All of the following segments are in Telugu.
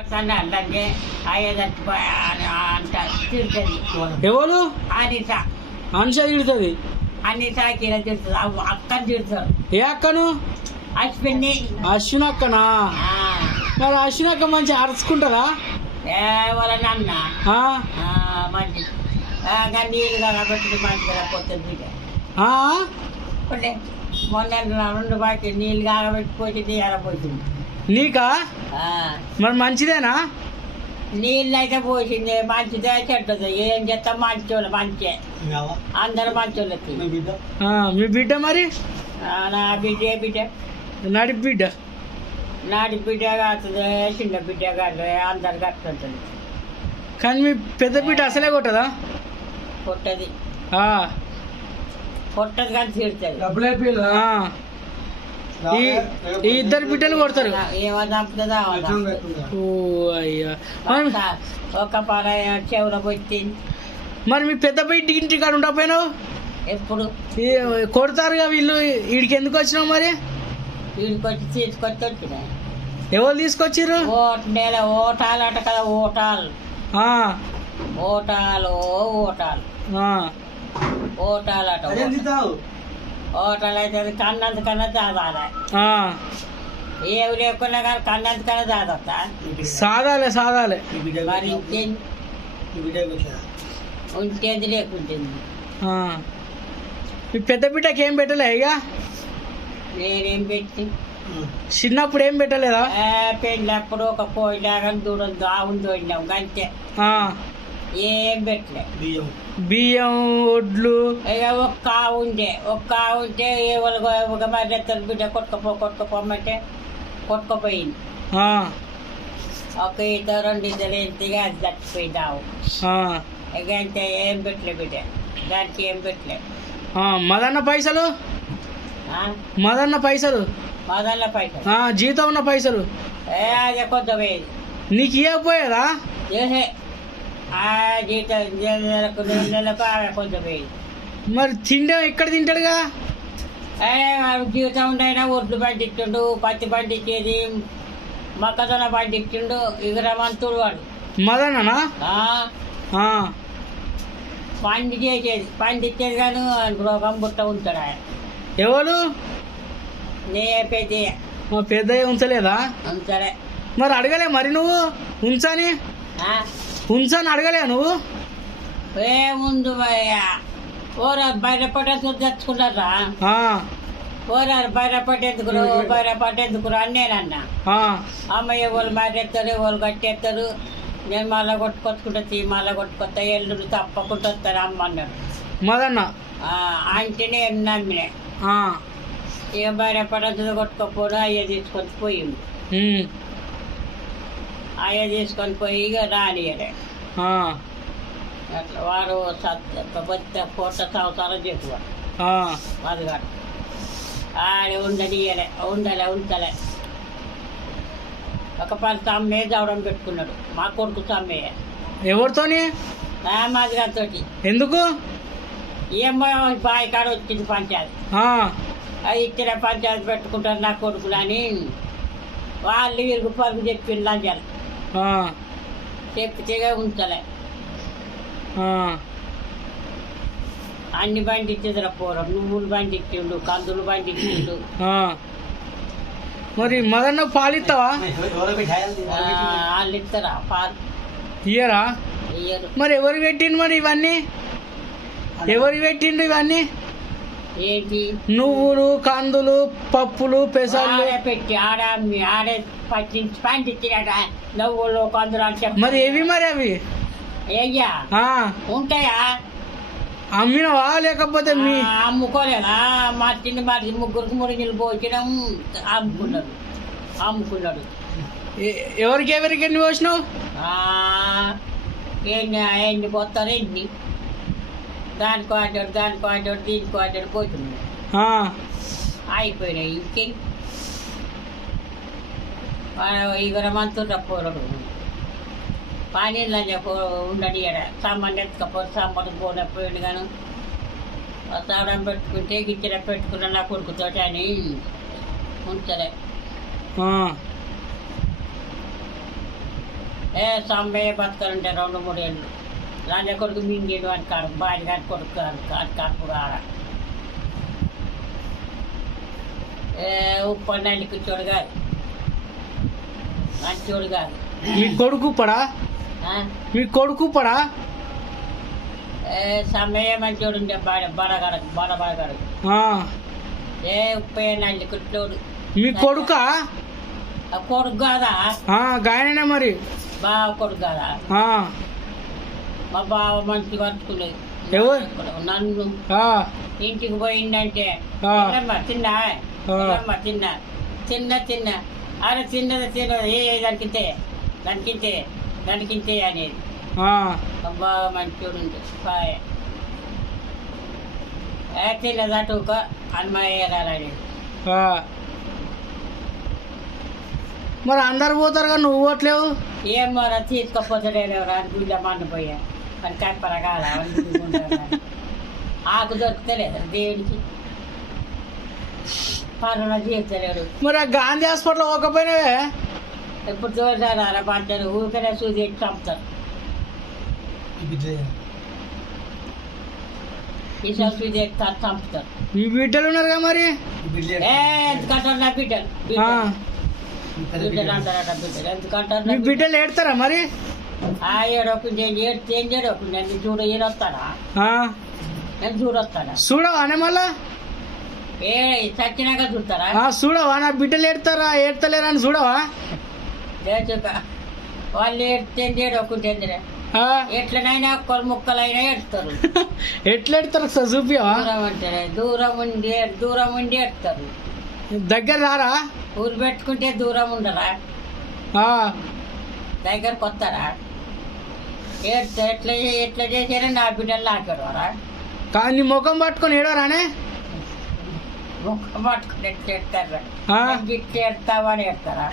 అలాగే అయ్యేదట్టు అంట తిడుతుంది ఎవరు అనిత అనుష తిడుతుంది అనిత కిరా తిడుతుంది అక్కని తిడుతారు. ఏ అక్కను? అశ్విని అశ్విన్ అక్కనా? మరి అశ్విన్ అక్క మంచి అరుచుకుంటారా? వాళ్ళ నాన్న ఆ? మంచి నీళ్ళు కాబట్టి మంచిగా పోతుంది బిడ్డ. అంటే మొన్న 2 బాకి నీళ్ళు కాగబెట్టిపోతుంది ఎరపోతుంది. నీకా? మరి మంచిదేనా? నీళ్ళు అయితే పోసింది మంచిదే చెడ్డది ఏం చేస్తాం మంచోళ్ళు మంచి అందరు మంచోళ్ళకి. మీ బిడ్డ మరి? నా బిడ్డ బిడ్డ నడి బిడ్డ నాటి బిడ్డ కాస్తుంది చిన్న బిడ్డ కాదు అందరు కట్టుకుంటుంది. కానీ మీ పెద్ద బిడ్డ అసలే కొట్టదా? కొట్టది కొట్టదు కానీ తీరుతుంది. ఈ ఇద్దరు బిడ్డలు కొడతారు. ఏమో చంపుతుందా ఓ అయ్యా. ఒక పర చెవులో పొచ్చి. మరి మీ పెద్ద బిడ్డ ఇంటి కాడ ఉండకపోయినావు? ఎప్పుడు కొడతారుగా వీళ్ళు. వీడికి ఎందుకు వచ్చినావు మరి? వీడికి వచ్చి తీసుకొచ్చి వచ్చినాయి. ఎవరు తీసుకొచ్చిర్రు? ఓటాలు అట కదా ఓటాలు ఓటాలు ఓటాలు ఓటాలు అట ఓటాలు అయితే కన్నంత కన్నా దాదాలే. ఏమి లేకున్నా కానీ కన్నంత కన్నా దాదొస్తా సాదాలే సాదాలే. మరి ఉంటేది లేకుంటుంది. మీ పెద్ద బిడ్డకి ఏం పెట్టలే ఇక? నేనేం పెట్టి చిన్నప్పుడు ఏం పెట్టలేదా? పెళ్ళప్పుడు ఒక పోయిలాగా దూరం ఆవును తోడినాం అంతే. ఏం పెట్టలే. బియ్యం వడ్లు ఇక ఒక్క ఆవు ఉంటే ఒక మరి ఎత్తలు బిడ్డ కొట్టుకపోమంటే కొట్టుకుపోయింది. ఒక 2 ఇద్దరు ఎంతగా అది చచ్చిపోయింది ఆవు. ఇక అంతే ఏం పెట్టలే బిడ్డ దానికి ఏం పెట్టలే. మదన్న పైసలు మదన్న పైసలు జీతం ఉన్న పైసలు అదే కొత్త పోయేది. నీకు ఇవ్వకపోయేదా? జీతం నెలకు కొంచెం పోయేది. మరి తిండే ఎక్కడ తింటాడుగా? జీతం ఉండైనా ఒడ్లు పండించుండు పత్తి పండించేది మొక్కజొన్న పండించుండు. ఇగురమంతుడు వాడు మదన్ననా? పండించేది కానీ రోగం బుట్ట ఉంచాడు ఆయన. ఎవరు? నే పెద్దయ్య. మా పెద్దయ్య ఉంచలేదా? ఉంచలే. మరి అడగలే మరి నువ్వు ఉంచని అడగలే నువ్వు? ఏముందు బయట పట్టేందుకు తెచ్చుకుంటారా? బయట పట్టేందుకురా అని నేనన్నా. అమ్మయ్య వాళ్ళు మారెత్తారు వాళ్ళు కట్టేస్తారు. నేను మళ్ళా కొట్టుకొచ్చుకుంటా మళ్ళా కొట్టుకొస్తా ఎల్లుండి తప్పకుండా వస్తారు అమ్మ అన్నాడు మదన్న. అంటే నేను నమ్మినా. ఇక బయట పట్టేందుకు కొట్టుకోపోవడం అయ్యే తీసుకొని పోయింది. అయ్యే తీసుకొని పోయి ఇక రానియలే. అట్లా వాడు పూట సంవత్సరం చెప్పేవాడు. అది కాదు ఆడే ఉండనియలే ఉంచలే. ఒక 10 సమ్మే దవడం పెట్టుకున్నాడు మా కొడుకు సమ్మయ్య. ఎవరితోని? మాది గారితో. ఎందుకు? ఏమో బావి కాడ వచ్చింది పంచాయతీ. అది ఇచ్చిన పంచాయతీ పెట్టుకుంటారు నా కొడుకులు అని వాళ్ళు వీరికి పరుగు చెప్పింది లంచాలు చెప్తే ఉంచలే. అన్ని పండించేదిరా పూరం నువ్వులు పండించిండు కందులు పండించిండు. మరి మదన్న పాలు ఇస్తావా? వాళ్ళు ఇస్తారా పాలు? ఇయ్యరా? ఇయ్యరు. మరి ఎవరు పెట్టిండు మరి ఇవన్నీ? ఎవరు పెట్టిండు ఇవన్నీ? ఏంటి? నువ్వులు కందులు పప్పులు పెసలు పెట్టి ఆడే పండించినట నువ్వులు కందులు అంటే. మరి ఏవి మరి అవి? ఏయ్యా ఉంటాయా? అమ్మినవా లేకపోతే మీ అమ్ముకోలేనా? మా చిన్న మరి 3 మురిగిలు పోచడం అమ్ముకున్నాడు. ఎవరికి ఎన్ని పోసినావు? ఎన్ని పోతారు ఎన్ని దానికి ఆడాడు దీనికి ఆడాడు పోతున్నాడు. అయిపోయినాయి ఇంకేం ఇగురమంతుడు పోరడు పానీళ్ళ ఉండని సామాన్లు ఎత్తుకపోతే సామాన్లు పోయిపోయాడు గాను తావడం పెట్టుకుంటే గిచ్చిన పెట్టుకున్న నా కొడుకుతోటి అని ఉంచలే. సమ్మె బతకాలంటే 2-3 ఏళ్ళు రాజా కొడుకు మింగేడు అని కాడు బావి గారి కొడుకు కాదు కడుపు కాడ ఉప్పు అన్నానికి కూర్చోడు కాదు మంచోడు కాదు. మీ కొడుకు పడా మీ కొడుకు పడా సమ్మె మంచోడు ఉండే బడగడకు ఉప్పు నల్లి కూర్చోడు. మీ కొడుకా కొడుకు కాదా గాయనే మరి బావ కొడుకు కాదా మా బావ మంచి పట్టుకునేది నన్ను ఇంటికి పోయిందంటే తిన్నా తిన్నా చిన్న చిన్న అరే చిన్నది దానికింతే అనేది బాగా మంచిగా ఉంటే తిన్నదటుక అన్మయ్యాలని మరి అందరు పోతారు కానీ నువ్వు పోవట్లేవు. ఏం మరి తీసుకపోతలేరు అని గుళ్ళ మన్నపోయా అని కప్పరగాల ఆకు దొరుకుతలేదు దేవుడికి పనులు తీర్చలేడు. మరి ఆ గాంధీ హాస్పిటల్ పోకపోయినావే ఎప్పుడు చూడాలి పంటలు ఊరికనే సూది ఎట్టి చంపుతారు. ఈసారి సూది ఎట్టి చంపుతారు. మీ బిడ్డలు ఉన్నారు కదా మరి ఎందుకంటారు నా బిడ్డలు బిడ్డలు అంటారట బిడ్డలు ఎందుకంటారు. మీ బిడ్డలు ఏడతారా మరి ఏడవకుండా ఏడితే ఏం చేయకుండా నేను చూడ ఏడొస్తాడా నేను చూడొస్తాడా చూడవా అనే మళ్ళా చచ్చినాక చూస్తారా చూడవా నా బిడ్డలు ఏడతారా ఏడతలేరా అని చూడవా వాళ్ళు ఏడితే ఏడవకుంటే ఎట్లనైనా ముక్కలైనా ఏడుస్తారు. ఎట్లా ఏడతారు సార్ చూపివా దూరం అంటే దూరం ఉండి ఏడుతారు. దగ్గర రారా ఊరు పెట్టుకుంటే దూరం ఉండరా దగ్గరకు వస్తారా ఏడుతా ఎట్లా చేసారా నా బిడ్డలు నాకెడవరా కానీ ముఖం పట్టుకొని ఏడవరానే ముఖం పట్టుకుని ఎట్లా ఎడతారా గిట్ల ఎడతావా అని ఎడతారా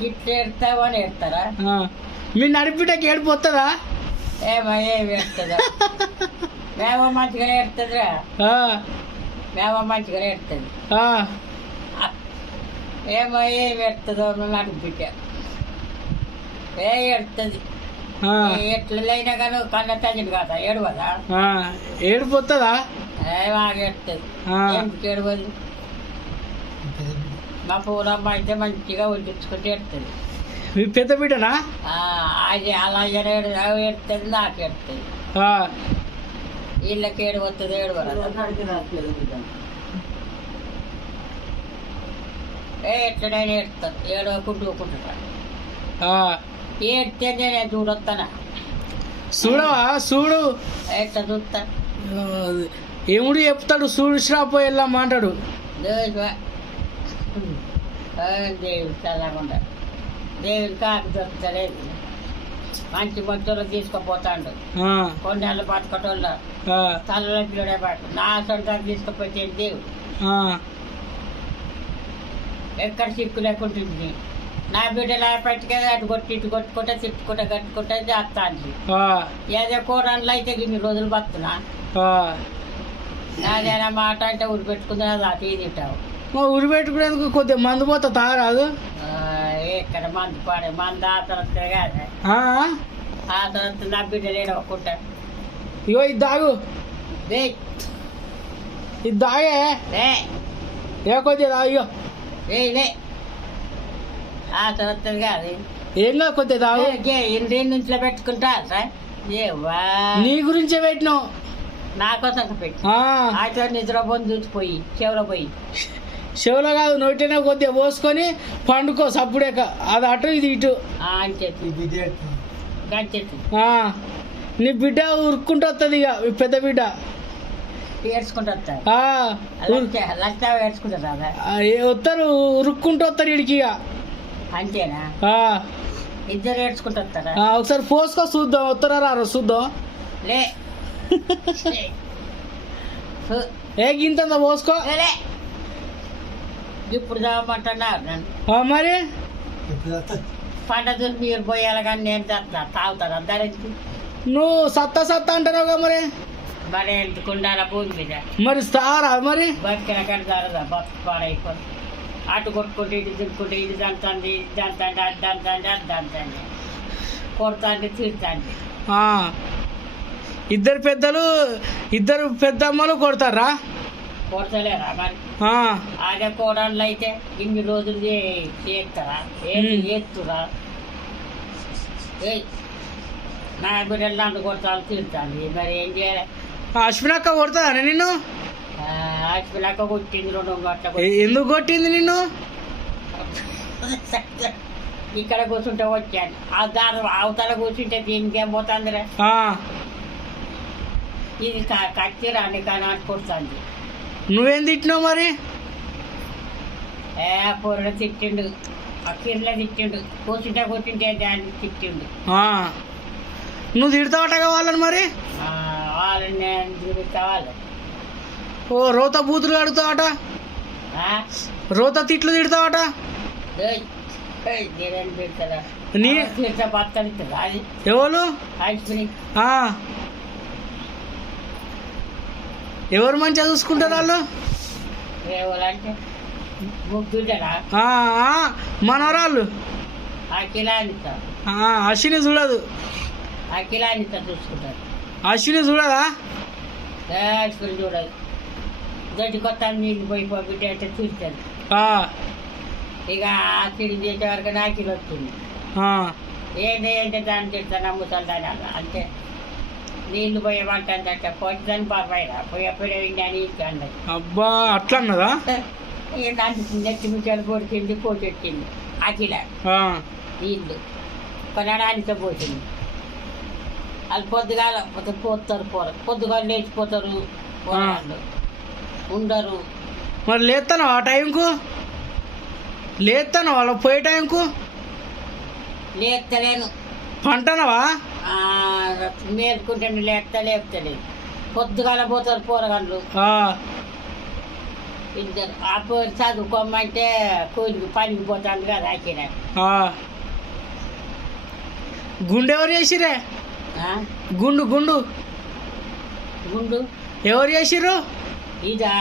గిట్ల ఎడతావా అని ఎడతారా మీ నడిపిటకి ఏడిపోతుందా ఏమో ఏమి ఎడుతుందా మేమో మంచిగానే ఎడుతుందిరా మేమో మంచిగానే ఎడుతుంది ఏమో ఏమి ఎడుతుందో నడిపిట ఎడుతుంది ఎట్లయినా కానీ కన్న తల్లిని కదా ఏడవదా ఏడిపోతుందా బాగా ఎడుతుంది ఎందుకు ఏడవదు మా పూలమ్మ అయితే మంచిగా వడ్డించుకుంటే ఎడుతుంది. మీ పెద్ద బిడ్డనా అది అలా ఎడుతుంది నాకు ఎడుతుంది వీళ్ళకి ఏడవస్తుంది ఏడవరు ఎట్లనైనా ఏడుతారు ఏడవకుంటుకుంటారు ఏడితే నేను చూడొస్తానా చూడవా చూడు ఎట్లా చూస్తా ఏముడు చెప్తాడు చూడు శ్రాపో వెళ్ళామా అంటాడు. దేవుడు చల్లకుండా దేవుడు కాకు దొరుకుతలేదు మంచి మొత్తంలో తీసుకుపోతాడు. కొన్నేళ్ళు బతకటోళ్ళు తలలో పిల్లడే పట్టు నా సొంతం తీసుకుపోతే దేవుడు ఎక్కడ సిక్కు లేకుంటుంది. నా బిడ్డల పట్టుకే అటు కొట్టి ఇటు కొట్టుకుంటా తిట్టుకుంటా కట్టుకుంటా చేస్తాను. ఏదో కూరలు అయితే ఇన్ని రోజులు బతున్నా నాదేనా మాట అంటే ఊరి పెట్టుకుందా అటు తింటావు. ఊరి పెట్టుకునేందుకు కొద్దిగా మందు పోతా తాగరాదు. ఎక్కడ మందు పాడే మందు ఆ తర్వాత కాదు ఆ తర్వాత నా బిడ్డలు ఏడవకుంటా ఇగో ఇది దాగు ఇది దాగే ఏ కొద్దిగా తాగు లే ఆ తర్వాత కాదు ఏం కాదు కొద్దిగా తాగు. ఇంటి ఇంట్లో పెట్టుకుంటా సార్ ఏవా నీ గురించే పెట్టినావు నా కోసం పెట్టి అయితే నిద్రపోని చూసిపోయి చెవులో పోయి చెవులో కాదు నోటినే కొద్దిగా పోసుకొని పండుకో సప్పుడేక అది అటు ఇది ఇటు నీ బిడ్డ ఉరుక్కుంటూ వస్తుంది ఇక పెద్ద బిడ్డ ఏడ్చుకుంటూ వస్తారు ఉరుక్కుంటూ వస్తారు ఇడికి ఇక అంతేనా ఇద్దరు ఏడ్చుకుంటూ వస్తారా ఒకసారి పోసుకో చూద్దాం వస్తారా రారు చూద్దాం లే ఏ గింత పోసుకో ఇప్పుడు తాగమంటున్నారు నన్ను మరి పంట చూసి మీరు పోయాలి కానీ నేను తాగుతాను దానికి నువ్వు సత్తా అంటున్నావుగా మరి మరి ఎందుకుండాల భూమి మీద మరి తారా మరి బతికిన కానీ తారదా బతు పాడైపోయి అటు కొట్టుకుంటే ఇటు తిరుక్కుంటే ఇది దంతండి దంతండి అది దంతండి అది దంతండి కొడతాండి తిడతాండి. ఇద్దరు పెద్దమ్మలు కొడతారా? కొడతలేరా మరి? అదే కోడళ్ళు అయితే ఇన్ని రోజులు చేస్తారా? చేస్తురా? నా బిడ్డలు నన్ను కొడతాను తిడతాండి, మరి ఏం చేయాలి? అశ్వినక్క కొడతారా నిన్ను? అశ్వినక్క కొట్టింది 2 గంటల. ఎందుకు కొట్టింది నిన్ను? ఇక్కడ కూర్చుంటే వచ్చాను, ఆ దారి అవతల కూర్చుంటే దీనికేం పోతుందిరా? ఇది కచ్చి రాని కానీ కొడుతుంది. నువ్వేం తిట్టినావు మరి? పొరలు తిట్టిండు, ఆ కిర్ల తిట్టిండు, కూర్చుంటే దాన్ని తిట్టిండు. నువ్వు తిడతావటగా వాళ్ళని మరి? వాళ్ళని నేను తిరుగుతా వాళ్ళు. ఓ రోత బూతులు అడుగుతావట, రోత తిట్లు తిడతావట. ఎవరు ఎవరు మంచిగా చూసుకుంటారు వాళ్ళు? అంటే ముగ్గురా మనవరాళ్ళు. అశ్విని చూడదు, చూసుకుంటారు. అశ్విని చూడదా? అశ్విని చూడదు. దొడ్డి కొత్త నీళ్ళు పోయి బిడ్డ అంటే చూస్తుంది. ఇక ఆకిడి చేసే వరకు నాకిలు వచ్చింది. ఏంటంటే దాన్ని తిడతాను ముసలిదాని అలా అంటే నీళ్లు పోయమంటే పోయిందని బాబాయ్ పోయప్పుడే అని అన్నది. అబ్బా అట్లా అన్నదా? నెత్తి ముచ్చాలు పొడిచింది, పోటెట్టింది అఖిల నీళ్ళు కొనడానితో పోసింది. వాళ్ళు పొద్దుగాల పోతారు, పొద్దుగాల లేచిపోతారు, పోరాళ్ళు ఉండరు. మరి లేస్తాను ఆ టైంకు, లేస్తాను వాళ్ళ పోయే టైంకు లేస్తలేను. పంటనవా? మేలుకుంటే లేపుతలేదు. పొద్దుగాల పోతారు పోరగాళ్ళు ఇద్దరు. ఆ పోయి చదువుకోమంటే కూలికి పనికి పోతాను కదా అఖిల. గుండు ఎవరు చేసిరే? గుండు గుండు గుండు ఎవరు చేసిర్రు? ఇదా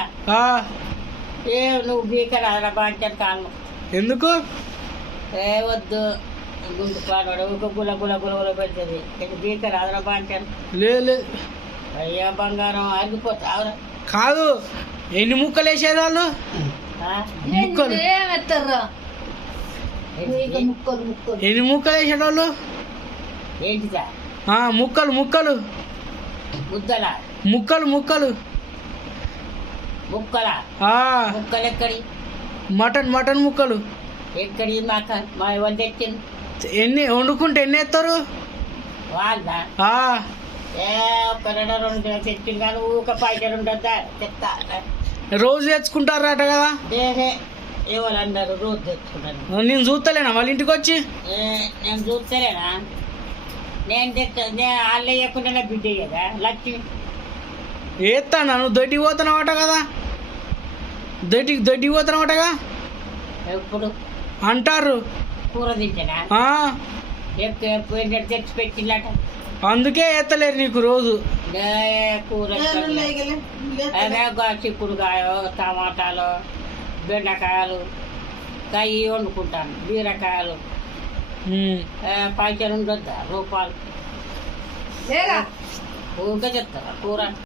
నువ్వు బీకరా బాంచాను కాను. ఎందుకు? వద్దు, గుండు పాడు ఒక గుల గుల గుల గుల పెడుతుంది. బీకరా అదరా బాంచాను. లేదు అయ్యా బంగారం ఆగిపోతావురా. కాదు, ఎన్ని ముక్కలు వేసేది వాళ్ళు? ఎన్ని ముక్కలు వేసేటోళ్ళు? ఏంటిదా? ముక్కలు ముక్కలు ముద్దలా? ముక్కలు ముక్కలు ముక్కలా? ముక్కలు ఎక్కడి? మటన్ ముక్కలు ఎక్కడి? మా వాళ్ళు తెచ్చింది. ఎన్ని వండుకుంటే ఎన్ని ఎత్తారు వాళ్ళ? ఒక 2 తెచ్చింది కానీ ఊక పైసలు ఉండద్దా చెప్తా. రోజు తెచ్చుకుంటారట కదా? ఎవరు అన్నారు రోజు తెచ్చుకుంటాను? నేను చూస్తలేనా వాళ్ళ ఇంటికి వచ్చి? నేను చూస్తలేనా? నేను వాళ్ళు వేయకుండా బిడ్డ కదా లక్ష్మి వేస్తాను. నువ్వు దొడ్డికి పోతున్నావట కదా? దొడ్డికి పోతున్నావటగా ఎప్పుడు అంటారు. కూర తింటానా? తెచ్చి పెట్టిల్లట, అందుకే ఎత్తలేరు నీకు రోజు. కూర చిక్కుడుకాయ, టమాటాలు, బెండకాయలు కయ్యి వండుకుంటాను. బీరకాయలు పైసలు ఉండొద్దా? రూపాయలు ఊరికే చెప్తారా కూర?